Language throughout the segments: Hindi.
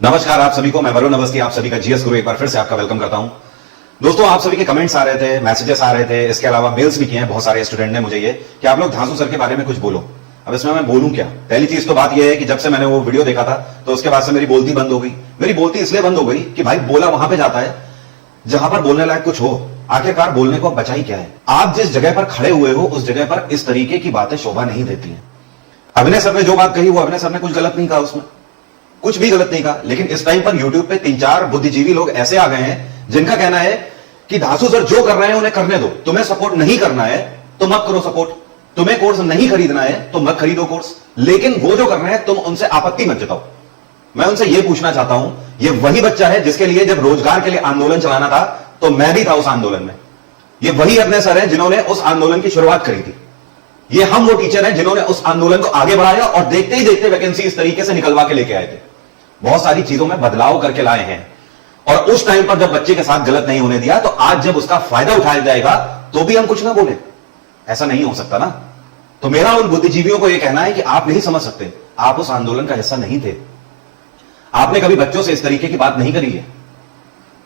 नमस्कार आप सभी को, मैं वरुण अवस्थी आप सभी का जीएस गुरु एक बार फिर से आपका वेलकम करता हूं। दोस्तों, आप सभी के कमेंट्स आ रहे थे, मैसेजेस आ रहे थे, इसके अलावा मेल्स भी किए हैं बहुत सारे स्टूडेंट ने मुझे ये कि आप लोग धांसू सर के बारे में कुछ बोलो। अब इसमें मैं बोलूं क्या? पहली चीज तो बात यह है कि जब से मैंने वो वीडियो देखा था तो उसके बाद से मेरी बोलती बंद हो गई। मेरी बोलती इसलिए बंद हो गई कि भाई बोला वहां पे जाता है जहां पर बोलने लायक कुछ हो। आखिरकार बोलने को बचा ही क्या है? आप जिस जगह पर खड़े हुए हो उस जगह पर इस तरीके की बातें शोभा नहीं देती हैं। अभिनय सर ने जो बात कही वो अभिनय सर ने कुछ गलत नहीं कहा, उसमें कुछ भी गलत नहीं कहा, लेकिन इस टाइम पर यूट्यूब पे 3-4 बुद्धिजीवी लोग ऐसे आ गए हैं जिनका कहना है कि धांसू सर जो कर रहे हैं उन्हें करने दो, तुम्हें सपोर्ट नहीं करना है तो मत करो सपोर्ट, तुम्हें कोर्स नहीं खरीदना है तो मत खरीदो कोर्स, लेकिन वो जो कर रहे हैं तुम उनसे आपत्ति मत जताओ। मैं उनसे यह पूछना चाहता हूं, ये वही बच्चा है जिसके लिए जब रोजगार के लिए आंदोलन चलाना था तो मैं भी था उस आंदोलन में। ये वही अभिनय सर है जिन्होंने उस आंदोलन की शुरुआत करी थी। ये हम वो टीचर हैं जिन्होंने उस आंदोलन को आगे बढ़ाया और देखते ही देखते वैकेंसी इस तरीके से निकलवा के लेके आए थे। बहुत सारी चीजों में बदलाव करके लाए हैं और उस टाइम पर जब बच्चे के साथ गलत नहीं होने दिया तो आज जब उसका फायदा उठाया जाएगा तो भी हम कुछ ना बोले। ऐसा नहीं हो सकता ना। तो मेरा उन बुद्धिजीवियों को यह कहना है कि आप नहीं समझ सकते, आप उस आंदोलन का हिस्सा नहीं थे। आपने कभी बच्चों से इस तरीके की बात नहीं करी है।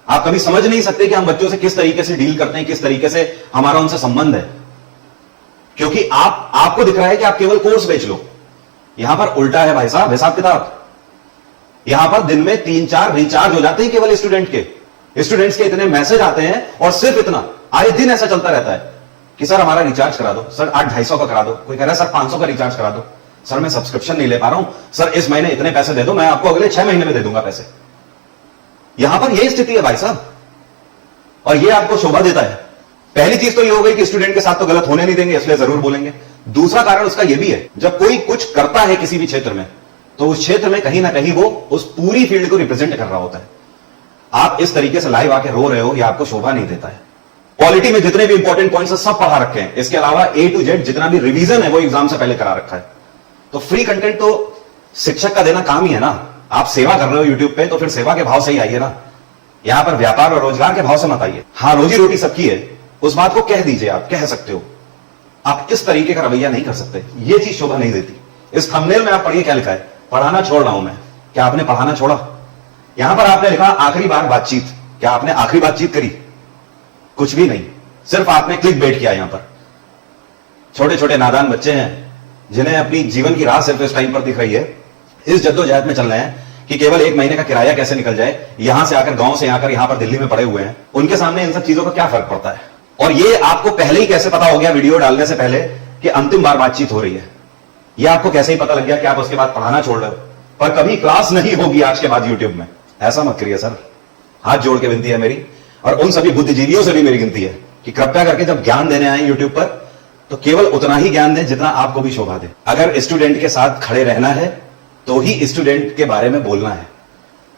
आप कभी समझ नहीं सकते कि हम बच्चों से किस तरीके से डील करते हैं, किस तरीके से हमारा उनसे संबंध है, क्योंकि आपको दिख रहा है कि आप केवल कोर्स बेच लो। यहां पर उल्टा है भाई साहब, हिसाब किताब। यहां पर दिन में 3-4 रिचार्ज हो जाते हैं केवल स्टूडेंट्स के इतने मैसेज आते हैं और सिर्फ इतना आए दिन ऐसा चलता रहता है कि सर हमारा रिचार्ज करा दो, सर 800-250 का करा दो, कोई कह रहा है सर 500 का रिचार्ज करा दो, सर मैं सब्सक्रिप्शन नहीं ले पा रहा हूं, सर इस महीने इतने पैसे दे दो, मैं आपको अगले 6 महीने में दे दूंगा पैसे। यहां पर यह स्थिति है भाई साहब, और यह आपको शोभा देता है। पहली चीज तो यह हो गई कि स्टूडेंट के साथ तो गलत होने नहीं देंगे, इसलिए जरूर बोलेंगे। दूसरा कारण उसका यह भी है, जब कोई कुछ करता है किसी भी क्षेत्र में तो उस क्षेत्र में कहीं ना कहीं वो उस पूरी फील्ड को रिप्रेजेंट कर रहा होता है। आप इस तरीके से लाइव आके रो रहे हो, यह आपको शोभा नहीं देता है। पॉलिटी में जितने भी इंपॉर्टेंट पॉइंट्स सब पढ़ा रखे हैं, इसके अलावा A to Z जितना भी रिवीजन है वो एग्जाम से पहले करा रखा है। तो फ्री कंटेंट तो शिक्षक का देना काम ही है ना। आप सेवा कर रहे हो यूट्यूब पे तो फिर सेवा के भाव से ही आइए ना। यहां पर व्यापार और रोजगार के भाव से मत आइए। हाँ, रोजी रोटी सबकी है, उस बात को कह दीजिए, आप कह सकते हो। आप इस तरीके का रवैया नहीं कर सकते, यह चीज शोभा नहीं देती। इस थंबनेल में आप पढ़िए क्या लिखा है, पढ़ाना छोड़ रहा हूं मैं। क्या आपने पढ़ाना छोड़ा? यहां पर आपने लिखा आखिरी बार बातचीत। क्या आपने आखिरी बातचीत करी? कुछ भी नहीं, सिर्फ आपने क्लिक बेट किया। यहां पर छोटे छोटे नादान बच्चे हैं जिन्हें अपनी जीवन की राह सिर्फ इस टाइम पर दिख रही है, इस जद्दोजहद में चल रहे हैं कि केवल 1 महीने का किराया कैसे निकल जाए। यहां से आकर गांव से आकर यहां पर दिल्ली में पड़े हुए हैं, उनके सामने इन सब चीजों का क्या फर्क पड़ता है? और ये आपको पहले ही कैसे पता हो गया वीडियो डालने से पहले कि अंतिम बार बातचीत हो रही है? ये आपको कैसे ही पता लग गया कि आप उसके बाद पढ़ाना छोड़ रहे हो? पर कभी क्लास नहीं होगी आज के बाद यूट्यूब में। ऐसा मत करिए सर, हाथ जोड़ के विनती है मेरी, और उन सभी बुद्धिजीवियों से भी मेरी विनती है कि कृपया करके जब ज्ञान देने आए यूट्यूब पर तो केवल उतना ही ज्ञान दें जितना आपको भी शोभा दे। अगर स्टूडेंट के साथ खड़े रहना है तो ही स्टूडेंट के बारे में बोलना है।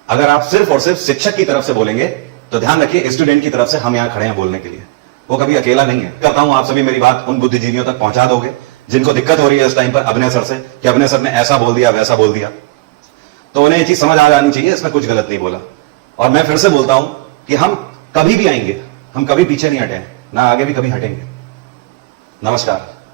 अगर आप सिर्फ और सिर्फ शिक्षक की तरफ से बोलेंगे तो ध्यान रखिए स्टूडेंट की तरफ से हम यहां खड़े हैं बोलने के लिए, वो कभी अकेला नहीं है। करता हूं आप सभी मेरी बात उन बुद्धिजीवियों तक पहुंचा दोगे जिनको दिक्कत हो रही है इस टाइम पर अभिनय सर से कि अभिनय सर ने ऐसा बोल दिया वैसा बोल दिया। तो उन्हें ये चीज समझ आ जानी चाहिए, इसमें कुछ गलत नहीं बोला। और मैं फिर से बोलता हूं कि हम कभी भी आएंगे, हम कभी पीछे नहीं हटे, ना आगे भी कभी हटेंगे। नमस्कार।